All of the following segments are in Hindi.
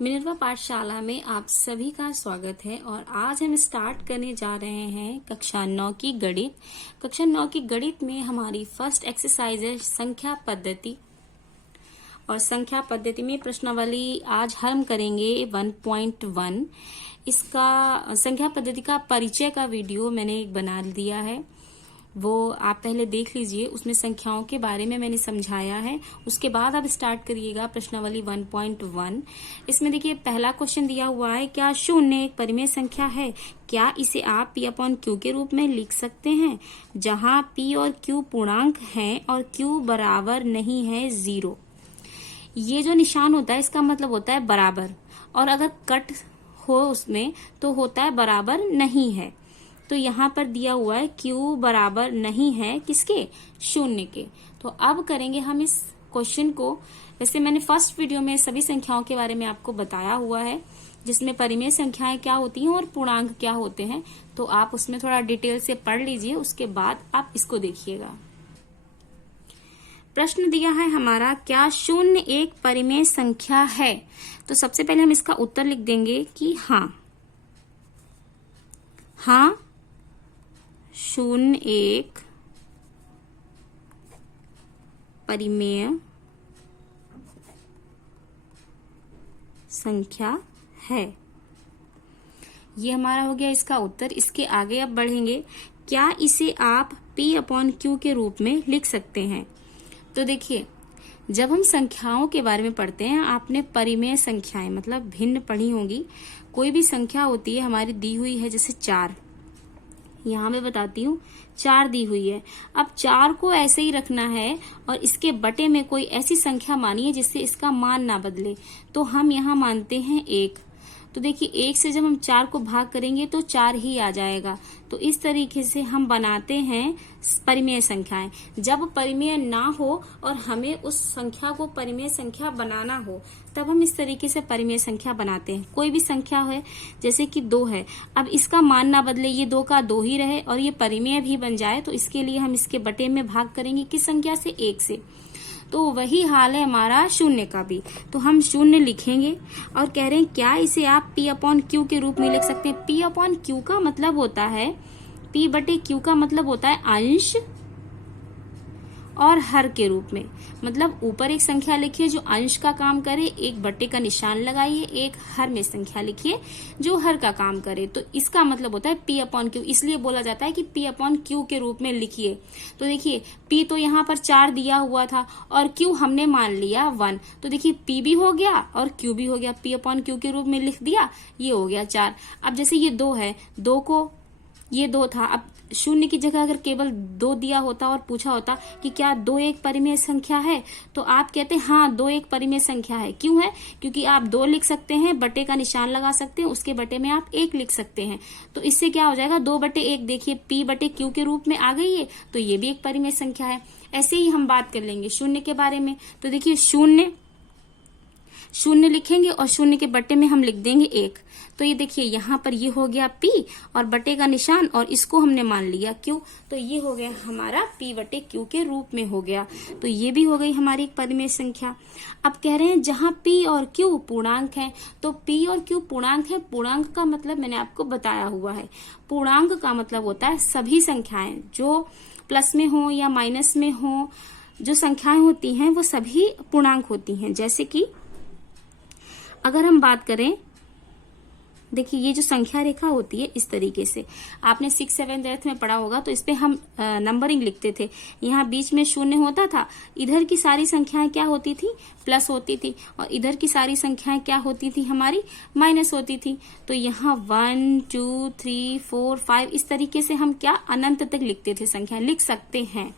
मिनर्वा पाठशाला में आप सभी का स्वागत है और आज हम स्टार्ट करने जा रहे हैं कक्षा 9 की गणित। कक्षा 9 की गणित में हमारी फर्स्ट एक्सरसाइज है संख्या पद्धति और संख्या पद्धति में प्रश्नावली आज हम करेंगे 1.1। इसका संख्या पद्धति का परिचय का वीडियो मैंने एक बना दिया है, वो आप पहले देख लीजिए। उसमें संख्याओं के बारे में मैंने समझाया है, उसके बाद आप स्टार्ट करिएगा प्रश्नावली 1.1। इसमें देखिए पहला क्वेश्चन दिया हुआ है, क्या शून्य एक परिमेय संख्या है? क्या इसे आप P/Q के रूप में लिख सकते हैं, जहां P और Q पूर्णांक हैं और Q बराबर नहीं है 0। ये जो निशान होता है इसका मतलब होता है बराबर, और अगर कट हो उसमें तो होता है बराबर नहीं है। तो यहाँ पर दिया हुआ है Q बराबर नहीं है किसके? शून्य के। तो अब करेंगे हम इस क्वेश्चन को। वैसे मैंने फर्स्ट वीडियो में सभी संख्याओं के बारे में आपको बताया हुआ है, जिसमें परिमेय संख्याएं क्या होती हैं और पूर्णांक क्या होते हैं, तो आप उसमें थोड़ा डिटेल से पढ़ लीजिए, उसके बाद आप इसको देखिएगा। प्रश्न दिया है हमारा, क्या शून्य एक परिमेय संख्या है? तो सबसे पहले हम इसका उत्तर लिख देंगे कि हाँ, शून्य एक परिमेय संख्या है। ये हमारा हो गया इसका उत्तर। इसके आगे अब बढ़ेंगे, क्या इसे आप P/Q के रूप में लिख सकते हैं? तो देखिए, जब हम संख्याओं के बारे में पढ़ते हैं, आपने परिमेय संख्याएं मतलब भिन्न पढ़ी होंगी। कोई भी संख्या होती है हमारी दी हुई है, जैसे 4, यहाँ मैं बताती हूँ 4 दी हुई है। अब 4 को ऐसे ही रखना है और इसके बटे में कोई ऐसी संख्या मानिए जिससे इसका मान ना बदले, तो हम यहाँ मानते हैं 1। तो देखिए 1 से जब हम 4 को भाग करेंगे तो 4 ही आ जाएगा। तो इस तरीके से हम बनाते हैं परिमेय संख्याएं। जब परिमेय ना हो और हमें उस संख्या को परिमेय संख्या बनाना हो, तब हम इस तरीके से परिमेय संख्या बनाते हैं। कोई भी संख्या है, जैसे कि 2 है, अब इसका मान ना बदले, ये 2 का 2 ही रहे और ये परिमेय भी बन जाए, तो इसके लिए हम इसके बटे में भाग करेंगे किस संख्या से? 1 से। तो वही हाल है हमारा शून्य का भी। तो हम शून्य लिखेंगे और कह रहे हैं क्या इसे आप P/Q के रूप में लिख सकते हैं? P/Q का मतलब होता है, P/Q का मतलब होता है अंश और हर के रूप में। मतलब ऊपर एक संख्या लिखिए जो अंश का काम करे, एक बटे का निशान लगाइए, एक हर में संख्या लिखिए जो हर का काम करे। तो इसका मतलब होता है P/Q। इसलिए बोला जाता है कि P/Q के रूप में लिखिए। तो देखिए P तो यहाँ पर 4 दिया हुआ था और Q हमने मान लिया 1। तो देखिए P भी हो गया और Q भी हो गया, P/Q के रूप में लिख दिया, ये हो गया 4। अब जैसे ये 2 है, 2 को ये 2 था, अब शून्य की जगह अगर केवल 2 दिया होता और पूछा होता कि क्या 2 एक परिमेय संख्या है, तो आप कहते हैं हाँ 2 एक परिमेय संख्या है। क्यों है? क्योंकि आप 2 लिख सकते हैं, बटे का निशान लगा सकते हैं, उसके बटे में आप 1 लिख सकते हैं। तो इससे क्या हो जाएगा? 2/1। देखिए P/Q के रूप में आ गई है, तो ये भी एक परिमेय संख्या है। ऐसे ही हम बात कर लेंगे शून्य के बारे में। तो देखिए शून्य लिखेंगे और शून्य के बटे में हम लिख देंगे 1। तो ये देखिए यहाँ पर ये हो गया P और बटे का निशान, और इसको हमने मान लिया Q, तो ये हो गया हमारा P/Q के रूप में हो गया। तो ये भी हो गई हमारी एक परिमेय संख्या। अब कह रहे हैं जहां P और Q पूर्णांक है, तो P और Q पूर्णांक है। पूर्णांक का मतलब मैंने आपको बताया हुआ है। पूर्णांक का मतलब होता है सभी संख्याएं जो प्लस में हो या माइनस में हो, जो संख्याएं होती हैं वो सभी पूर्णांक होती हैं। जैसे कि अगर हम बात करें, देखिए ये जो संख्या रेखा होती है इस तरीके से, आपने 6, 7, 8 में पढ़ा होगा, तो इस पे हम नंबरिंग लिखते थे। यहाँ बीच में शून्य होता था, इधर की सारी संख्याएं क्या होती थी? प्लस होती थी, और इधर की सारी संख्याएं क्या होती थी? हमारी माइनस होती थी। तो यहाँ 1, 2, 3, 4, 5 इस तरीके से हम क्या अनंत तक लिखते थे, संख्या लिख सकते हैं।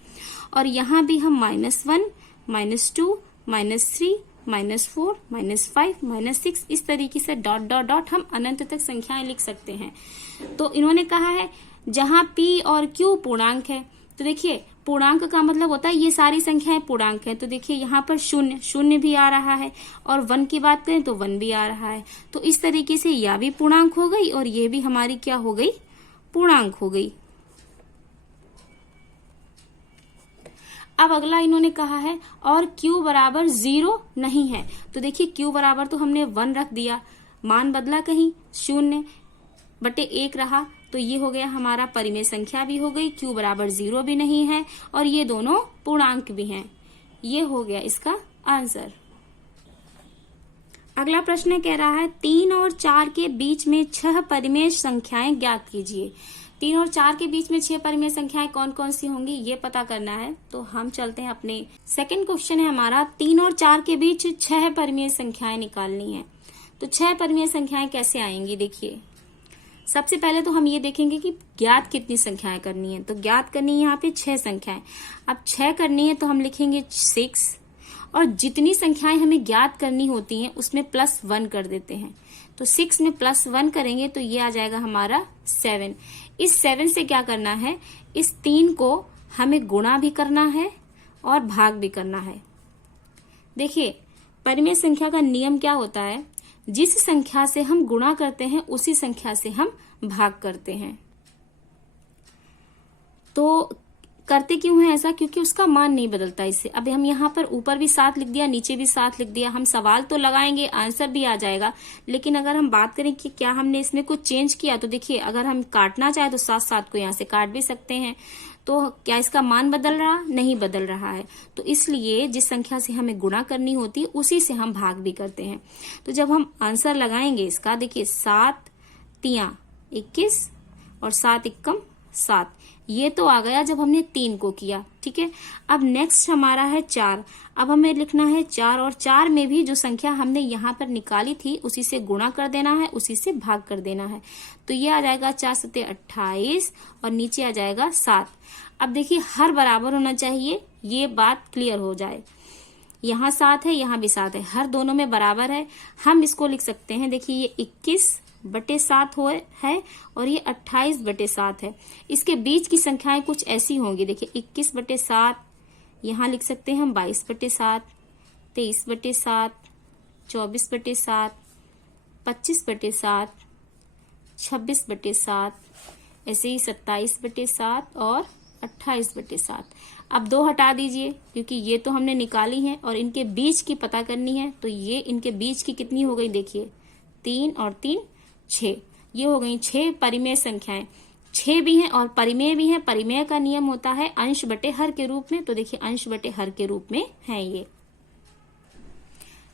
और यहाँ भी हम -1, -2, -3, -4, -5, -6 इस तरीके से डॉट डॉट डॉट हम अनंत तक संख्याएं लिख सकते हैं। तो इन्होंने कहा है जहां P और Q पूर्णांक है, तो देखिए पूर्णांक का मतलब होता है ये सारी संख्याएं पूर्णांक है। तो देखिए यहाँ पर शून्य भी आ रहा है, और 1 की बात करें तो 1 भी आ रहा है। तो इस तरीके से यह भी पूर्णांक हो गई और ये भी हमारी क्या हो गई? पूर्णांक हो गई। अब अगला इन्होंने कहा है और q बराबर 0 नहीं है। तो देखिए q बराबर तो हमने 1 रख दिया, मान बदला कहीं 0/1 रहा, तो ये हो गया हमारा परिमेय संख्या भी हो गई, q बराबर 0 भी नहीं है और ये दोनों पूर्णांक भी हैं। ये हो गया इसका आंसर। अगला प्रश्न कह रहा है 3 और 4 के बीच में 6 परिमेय संख्याएं ज्ञात कीजिए। 3 और 4 के बीच में 6 परिमेय संख्याएं कौन कौन सी होंगी ये पता करना है। तो हम चलते हैं अपने सेकंड क्वेश्चन है हमारा 3 और 4 के बीच 6 परिमेय संख्याएं निकालनी है। तो 6 परिमेय संख्याएं कैसे आएंगी, देखिए सबसे पहले तो हम ये देखेंगे कि ज्ञात कितनी संख्याएं करनी है। तो ज्ञात करनी है यहाँ पे 6 संख्याएं। अब 6 करनी है तो हम लिखेंगे 6 और जितनी संख्याएं हमें ज्ञात करनी होती हैं उसमें +1 कर देते हैं। तो 6 में +1 करेंगे तो ये आ जाएगा हमारा 7। इस 7 से क्या करना है, इस 3 को हमें गुणा भी करना है और भाग भी करना है। देखिए परिमेय संख्या का नियम क्या होता है, जिस संख्या से हम गुणा करते हैं उसी संख्या से हम भाग करते हैं। तो करते क्यों है ऐसा, क्योंकि उसका मान नहीं बदलता इससे। अब हम यहाँ पर ऊपर भी 7 लिख दिया, नीचे भी 7 लिख दिया, हम सवाल तो लगाएंगे, आंसर भी आ जाएगा। लेकिन अगर हम बात करें कि क्या हमने इसमें कुछ चेंज किया, तो देखिए अगर हम काटना चाहे तो 7 को यहाँ से काट भी सकते हैं। तो क्या इसका मान बदल रहा, नहीं बदल रहा है। तो इसलिए जिस संख्या से हमें गुणा करनी होती है उसी से हम भाग भी करते हैं। तो जब हम आंसर लगाएंगे इसका, देखिए 7 तियां 21 और 7 एकम 7, ये तो आ गया जब हमने 3 को किया। ठीक है, अब नेक्स्ट हमारा है 4। अब हमें लिखना है 4 और 4 में भी जो संख्या हमने यहाँ पर निकाली थी उसी से गुणा कर देना है, उसी से भाग कर देना है। तो ये आ जाएगा 4 सते 28 और नीचे आ जाएगा 7। अब देखिए हर बराबर होना चाहिए, ये बात क्लियर हो जाए। यहाँ 7 है, यहाँ भी 7 है, हर दोनों में बराबर है। हम इसको लिख सकते हैं, देखिए ये 21/7 है और ये 28/7 है। इसके बीच की संख्याएं कुछ ऐसी होंगी, देखिए 21/7, यहाँ लिख सकते हैं हम 22/7, 23/7, 24/7, 25/7, 26/7, ऐसे ही 27/7 और 28/7। अब 2 हटा दीजिए क्योंकि ये तो हमने निकाली है और इनके बीच की पता करनी है। तो ये इनके बीच की कितनी हो गई, देखिए 3 और 3 6, ये हो गई 6 परिमेय संख्याएं। 6 भी हैं और परिमेय भी हैं। परिमेय का नियम होता है अंश बटे हर के रूप में, तो देखिए अंश बटे हर के रूप में है ये।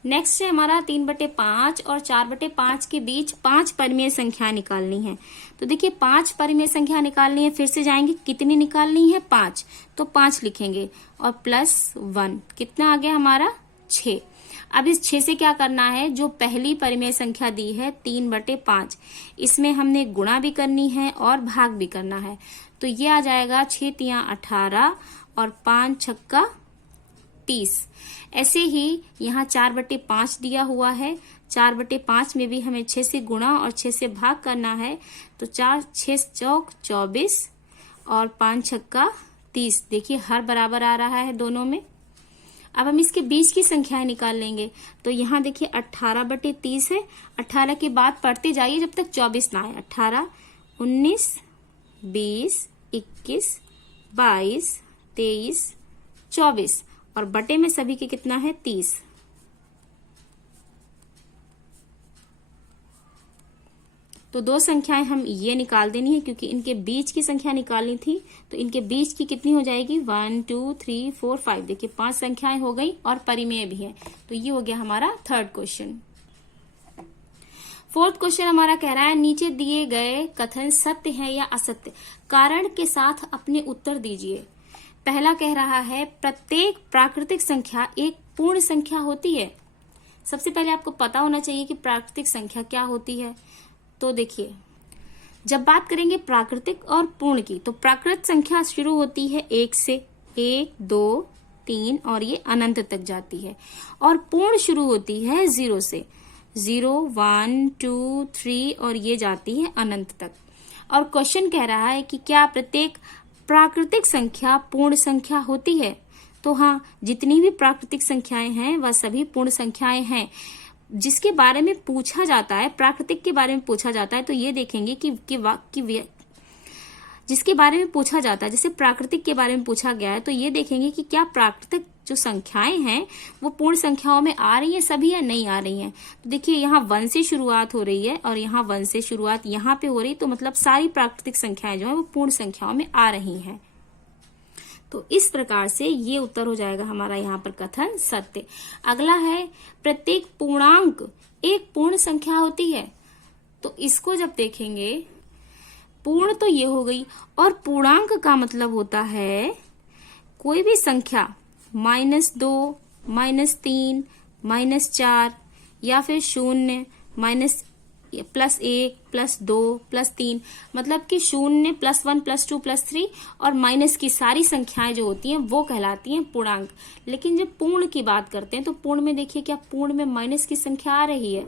नेक्स्ट है हमारा 3/5 और 4/5 के बीच 5 परिमेय संख्या निकालनी है। तो देखिए 5 परिमेय संख्या निकालनी है, फिर से जाएंगे, कितनी निकालनी है 5, तो 5 लिखेंगे और +1 कितना आ गया हमारा 6। अब इस 6 से क्या करना है, जो पहली परिमेय संख्या दी है 3/5, इसमें हमने गुणा भी करनी है और भाग भी करना है। तो ये आ जाएगा 6 तियां 18 और 5 छक्का 30। ऐसे ही यहाँ 4/5 दिया हुआ है, 4/5 में भी हमें 6 से गुणा और 6 से भाग करना है। तो 4 6 चौक 24 और 5 छक्का 30, देखिए हर बराबर आ रहा है दोनों में। अब हम इसके बीच की संख्याएं निकाल लेंगे। तो यहाँ देखिए 18/30 है, 18 के बाद पढ़ते जाइए जब तक 24 ना आए। 18, 19, 20, 21, 22, 23, 24 और बटे में सभी के कितना है 30। तो 2 संख्याएं हम ये निकाल देनी है क्योंकि इनके बीच की संख्या निकालनी थी। तो इनके बीच की कितनी हो जाएगी 1 2 3 4 5, देखिए 5 संख्याएं हो गई और परिमेय भी है। तो ये हो गया हमारा थर्ड क्वेश्चन। फोर्थ क्वेश्चन हमारा कह रहा है नीचे दिए गए कथन सत्य है या असत्य, कारण के साथ अपने उत्तर दीजिए। पहला कह रहा है प्रत्येक प्राकृतिक संख्या एक पूर्ण संख्या होती है। सबसे पहले आपको पता होना चाहिए कि प्राकृतिक संख्या क्या होती है। तो देखिए जब बात करेंगे प्राकृतिक और पूर्ण की, तो प्राकृत संख्या शुरू होती है 1 से, 1 2 3 और ये अनंत तक जाती है। और पूर्ण शुरू होती है 0 से, 0 1 2 3 और ये जाती है अनंत तक। और क्वेश्चन कह रहा है कि क्या प्रत्येक प्राकृतिक संख्या पूर्ण संख्या होती है। तो हाँ, जितनी भी प्राकृतिक संख्याएं हैं वह सभी पूर्ण संख्याएं हैं। जिसके बारे में पूछा जाता है, प्राकृतिक के बारे में पूछा जाता है, तो ये देखेंगे कि जिसके बारे में पूछा जाता है, जैसे प्राकृतिक के बारे में पूछा गया है, तो ये देखेंगे कि क्या प्राकृतिक जो संख्याएं हैं वो पूर्ण संख्याओं में आ रही है सभी या नहीं आ रही हैं। तो देखिए यहाँ 1 से शुरुआत हो रही है और यहाँ 1 से शुरुआत यहाँ पे हो रही, तो मतलब सारी प्राकृतिक संख्याएं जो है वो पूर्ण संख्याओं में आ रही हैं। तो इस प्रकार से ये उत्तर हो जाएगा हमारा यहाँ पर कथन सत्य। अगला है प्रत्येक पूर्णांक एक पूर्ण संख्या होती है। तो इसको जब देखेंगे, पूर्ण तो ये हो गई, और पूर्णांक का मतलब होता है कोई भी संख्या -2, -3, -4 या फिर 0, +1, +2, +3, मतलब कि 0, +1, +2, +3 और माइनस की सारी संख्याएं जो होती हैं वो कहलाती हैं पूर्णांक। लेकिन जब पूर्ण की बात करते हैं तो पूर्ण में देखिए क्या पूर्ण में माइनस की संख्या आ रही है,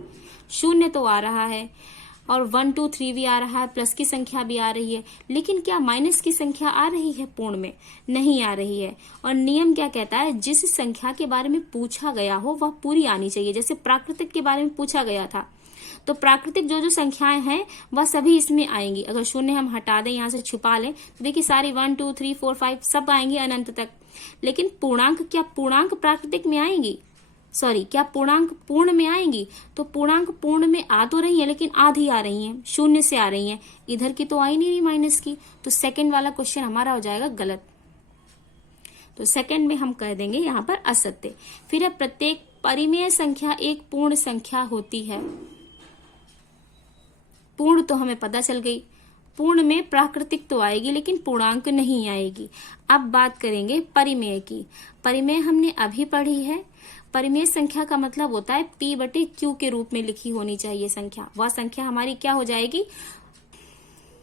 0 तो आ रहा है और 1, 2, 3 भी आ रहा है, प्लस की संख्या भी आ रही है, लेकिन क्या माइनस की संख्या आ रही है पूर्ण में? नहीं आ रही है। और नियम क्या कहता है, जिस संख्या के बारे में पूछा गया हो वह पूरी आनी चाहिए। जैसे प्राकृतिक के बारे में पूछा गया था, तो प्राकृतिक जो संख्याएं हैं वह सभी इसमें आएंगी। अगर 0 हम हटा दें, यहाँ से छुपा लें, तो देखिए सारी 1, 2, 3, 4, 5 सब आएंगी अनंत तक। लेकिन पूर्णांक, क्या पूर्णांक प्राकृतिक में आएंगी? सॉरी, क्या पूर्णांक पूर्ण में आएंगी? तो पूर्णांक पूर्ण में आ तो रही है, लेकिन आधी आ रही हैं, 0 से आ रही हैं, इधर की तो आ ही नहीं रही माइनस की। तो सेकंड वाला क्वेश्चन हमारा हो जाएगा गलत। तो सेकंड में हम कह देंगे यहाँ पर असत्य। फिर है प्रत्येक परिमेय संख्या एक पूर्ण संख्या होती है। पूर्ण तो हमें पता चल गई, पूर्ण में प्राकृतिक तो आएगी लेकिन पूर्णांक नहीं आएगी। अब बात करेंगे परिमेय की। परिमेय हमने अभी पढ़ी है। परिमेय संख्या का मतलब होता है P/Q के रूप में लिखी होनी चाहिए संख्या। वह संख्या हमारी क्या हो जाएगी?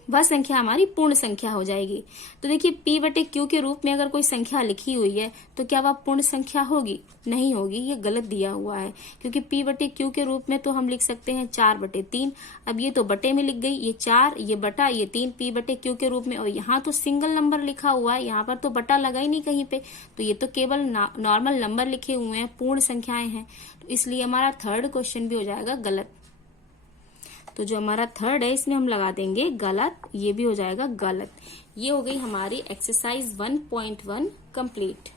वह संख्या हमारी पूर्ण संख्या हो जाएगी। तो देखिए P/Q के रूप में अगर कोई संख्या लिखी हुई है तो क्या वह पूर्ण संख्या होगी? नहीं होगी, ये गलत दिया हुआ है। क्योंकि P/Q के रूप में तो हम लिख सकते हैं 4/3। अब ये तो बटे में लिख गई, ये 4, ये बटा, ये 3 P/Q के रूप में। और यहाँ तो सिंगल नंबर लिखा हुआ है, यहाँ पर तो बटा लगा ही नहीं कहीं पे, तो ये तो केवल नॉर्मल नंबर लिखे हुए हैं, पूर्ण संख्याएं हैं। तो इसलिए हमारा थर्ड क्वेश्चन भी हो जाएगा गलत। तो जो हमारा थर्ड है इसमें हम लगा देंगे गलत, ये भी हो जाएगा गलत। ये हो गई हमारी एक्सरसाइज 1.1 कंप्लीट।